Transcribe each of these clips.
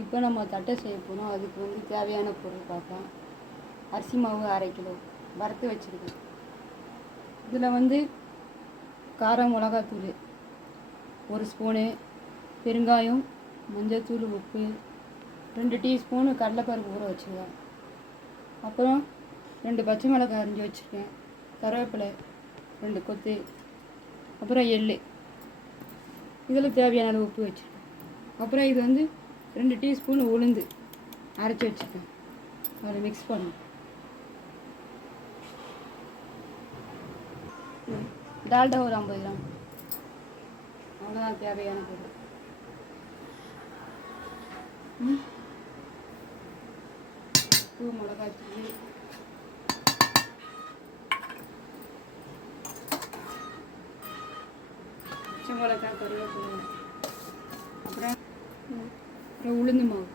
இப்போ நம்ம தட்டை செய்ய போகிறோம். அதுக்கு வந்து தேவையான பொருள் பார்க்கலாம். அரிசி மாவு 1/2 கிலோ வறுத்து வச்சுருக்கேன். இதில் வந்து காரம் மிளகாத்தூள் 1 ஸ்பூனு, பெருங்காயம், மஞ்சள்தூள், உப்பு, 2 டீஸ்பூனு கடலைப்பருப்பு ஊற வச்சுருக்கேன். அப்புறம் 2 பச்சை மிளகாய் அரிஞ்சு வச்சுருக்கேன். கருவேப்பிலை 2 கொத்து, அப்புறம் எள். இதில் தேவையான அளவு உப்பு வச்சுருக்கேன். அப்புறம் இது வந்து 2 டீஸ்பூன் உளுந்து அரைச்சி வச்சுருக்கேன். அதில் மிக்ஸ் பண்ணணும். டால்டா ஒரு 50 கிராம். அவ்வளோதான் தேவையான பொருள். உப்பு, மிளகாய்த்தூள், பச்சை மிளகாய், கருவேப்பிலை, அப்புறம் உளுந்து மாவு,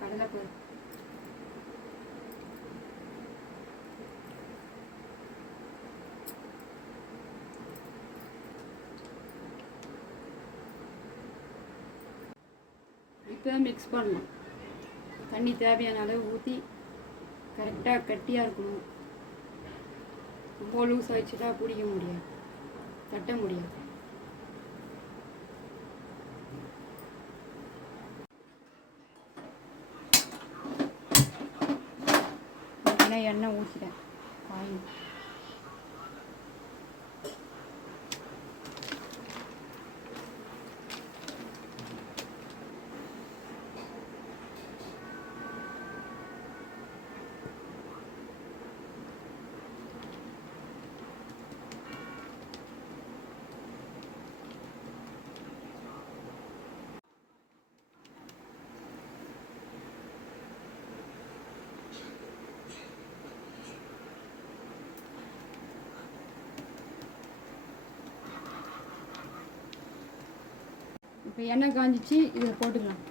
கடலைப்பருப்பு, இப்போ மிக்ஸ் பண்ணணும். தண்ணி தேவையான அளவு ஊற்றி கரெக்டாக கட்டியாக இருக்கணும். ரொம்ப லூஸ் ஆகிடுச்சுட்டா பிடிக்க முடியாது, தட்ட முடியாது. எண்ணெய் ஊற்றிட்டேன். காயும் இப்போ எண்ணெய் காஞ்சிச்சு. இதில் போட்டுக்கலாம்.